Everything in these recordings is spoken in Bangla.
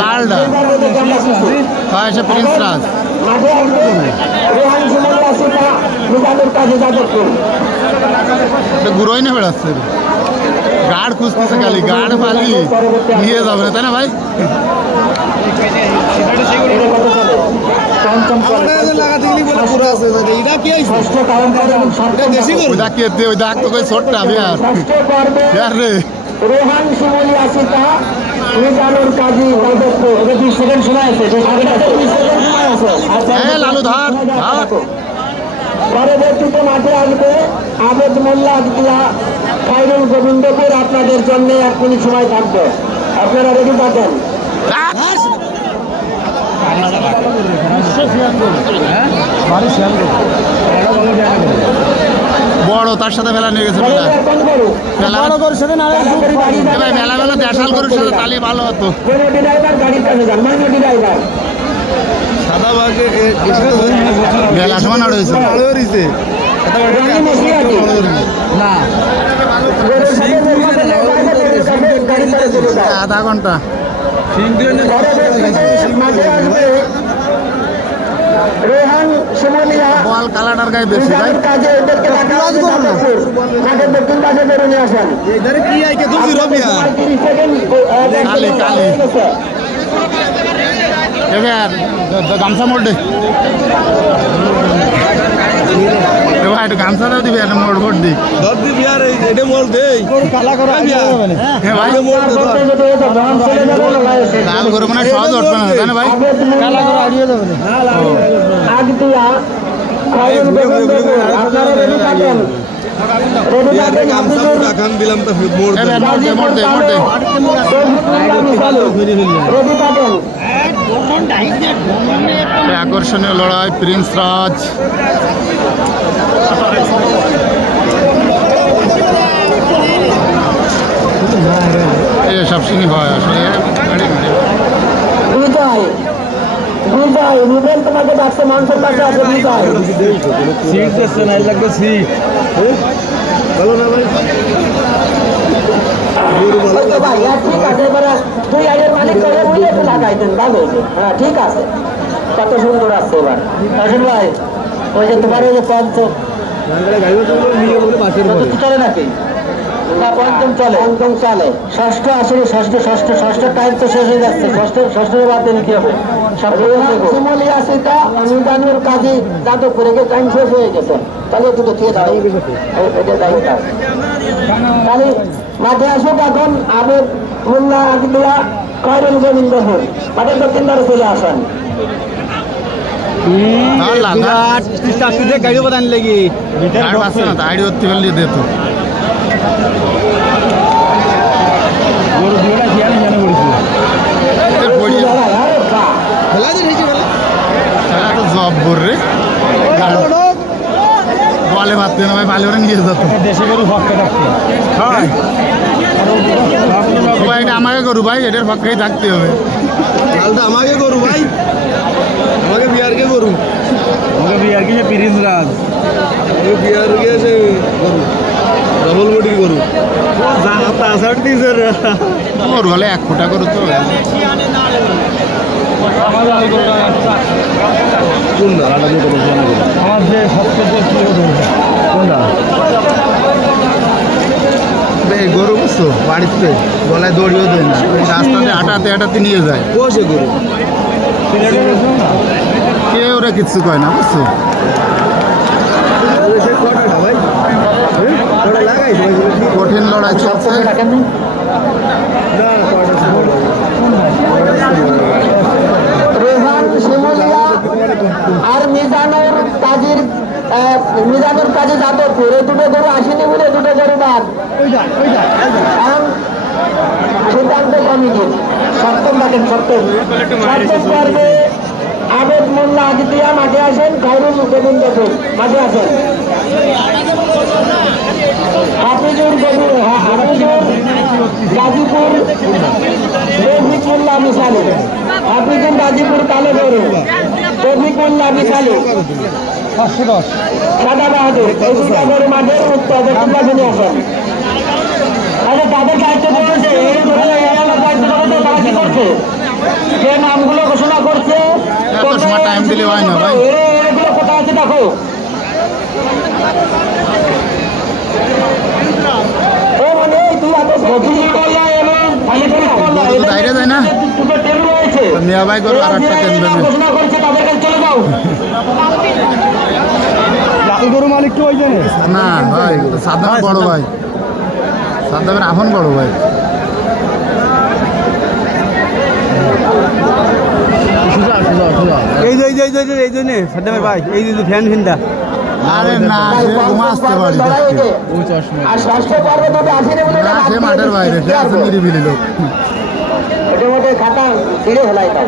লালডা এসে প্রিন্স রাজ ঘুরোই না বেড়াচ্ছে গার্ড খুঁজতেছে খালি গার্ড পালি নিয়ে যাবে না তাই না ভাই ছোট্ট রে রোহান শিমুলি আসিতা মিজানুর কাজী যাদবপুর 20 সেকেন্ড সময় আছে লালু ধার পরবর্তীতে মাঠে আসবে আবেদ মোল্লা আজকিয়া খায়রুল গোবিন্দপুর আপনাদের জন্য 1 মিনিট সময় থাকবে আপনারা রেডি থাকেন বড় তার সাথে মেলা নিয়ে গেছে মেলা মেলা দেশাল গরুর সাথে তালি ভালো হতো মেলা সমান রয়েছে আধা ঘন্টা বল কালাটার গায়ে বেশি ভাই কালি কালি এবার গামছা মোড়ে এবার একটু গামছা দাও দিবি একটা মোড় ভোট দিই দিবি আর এটা মোড় দেই লাল করে মানে সহজ উঠবে না তাই না ভাই কালা করে আড়িয়ে দেবে আকর্ষণীয় লড়াই প্রিন্স রাজ সব সিনি হয় আসলে তোমাকে ডাকছে মানুষের কাছে আছে সিট দিচ্ছে না লাগবে সিট ভালো না ভাই ঠিক আছে এবারে তুই আগের মালিক করে উইলে তো লাগাইতেন ভালো হ্যাঁ ঠিক আছে কত সুন্দর আসছে এবার আসেন ভাই ওই যে তোমার ওই যে পঞ্চম চলে নাকি পঞ্চম চলে পঞ্চম চলে ষষ্ঠ আসলে ষষ্ঠ টাইম তো শেষ হয়ে যাচ্ছে ষষ্ঠের বাদ দিলে কি হবে শিমুলি আসিতা মিজানুর কাজী যাদবপুরে গিয়ে টাইম শেষ হয়ে গেছে তাহলে দুটো দিয়ে দাও এটা দায়িত্ব তাহলে মাঠে আসুক এখন আবেদ মোল্লা আজকিয়া খায়রুল গোবিন্দপুর মাঠের দক্ষিণদারে চলে আসেন গাড়ি বাদান লেগে গাড়ি হতে পারলে দিত জব রে বলে ভাবতে না ভাই ভালো করে নিয়ে যেত দেশে গরু এটা আমাকে গরু ভাই এটার পক্ষেই থাকতে হবে আমাকে গরু ভাই আমাকে বিহারকে গরু আমাকে বিহারকে যে প্রিন্স রাজ বিহারকে সে গরু ডবল বডি গরু গরু হলে 1 ফুটা গরু তো আমার যে গরু বুঝছো বাড়িতে গলায় দড়িও দেয় না রাস্তাতে হাঁটাতে নিয়ে যায় বসে গরু কেউ ওরা কিচ্ছু কয় না বুঝছো কঠিন লড়াই চলছে রোহান শিমুলিয়া আর মিজানুর কাজী যাদবপুর এই দুটো গরু আসেনি বলে দুটো গরু বাদ সিদ্ধান্ত কমিটির সপ্তম থাকেন সপ্তম পর্বে আবেদ মোল্লা আজকিয়া মাঠে আসেন খায়রুল গোবিন্দপুর মাঠে আসেন হাফিজুর গাজীপুর হাফিজুল গাজীপুর কালো গরু রফিকুল্লাহ বিশালী 510 সাদা বাহাদুর এই দুটা গরু মাঠের উত্তর তোমরা শুনে আসেন। আরে তাদের দায়িত্ব করেছে এই ধরে এলাকার দায়িত্ব করেছে তারা কি করছে যে নামগুলো ঘোষণা করছে এত সময় টাইম দিলে হয় না ভাই। এগুলো কোথায় আছে দেখো ও মানে তুই এত গভীর করলা এবং বাইরে যায় না দুটো ট্রেন রয়েছে মিয়া ভাই গরু আর একটা ট্রেন দেবে ঘোষণা করছে তাদের কাছে চলে যাও লাল গরু মালিক কি ওইখানে না ভাই সাদ্দাম বড় ভাই সাদ্দামের আপন বড় ভাই এই যে এই জন্য সাদ্দামের ভাই এই যে ফ্যান ফিনটা আরে না সে ঘুমা আসতে পারি আর ষষ্ঠ পর্বে তবে আসেনি বলে না সে মাঠের বাইরে সে আছে নিরিবিলি লোক মোটে মোটে খাতা ছিঁড়ে ফেলাই দাও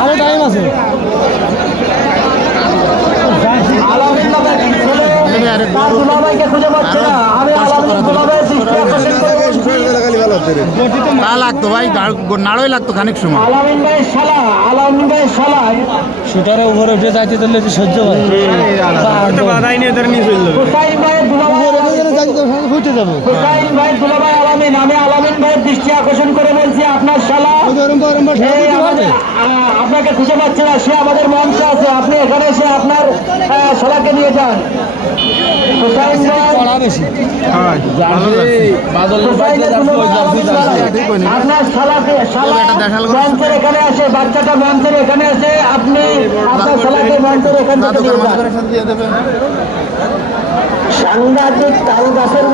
আরে টাইম আছে আলামিন বাবা ছেলে তার দুলাভাইকে খুঁজে পাচ্ছে না আমি আলামিন দুলাভাইয়ের দৃষ্টি আকর্ষণ করে বলছি তা লাগতো ভাই নাড়ই লাগতো খানিক সময় আলামিন ভাইয়ের শালা শুটারের উপরে উঠে যাইতে দিলে সহ্য হয় হুসাইন ভাইয়ের দুলাভাই উঠে যাবো হুসাইন ভাই দুলাভাই আলামিন আমি আলামিন ভাইয়ের দৃষ্টি আকর্ষণ করে বলছি আপনার শালা এই আপনাকে খুঁজে পাচ্ছে না সে আমাদের মঞ্চে আছে আপনি এখানে এসে আপনার শালাকে নিয়ে যান হুসাইন ভাই বেশি আপনার শালাকে মঞ্চের এখানে আসে বাচ্চাটা মঞ্চের এখানে আসে আপনি আপনার শালাকে মঞ্চের এখান থেকে নিয়ে যান সাংঘাতিক তাল গাছের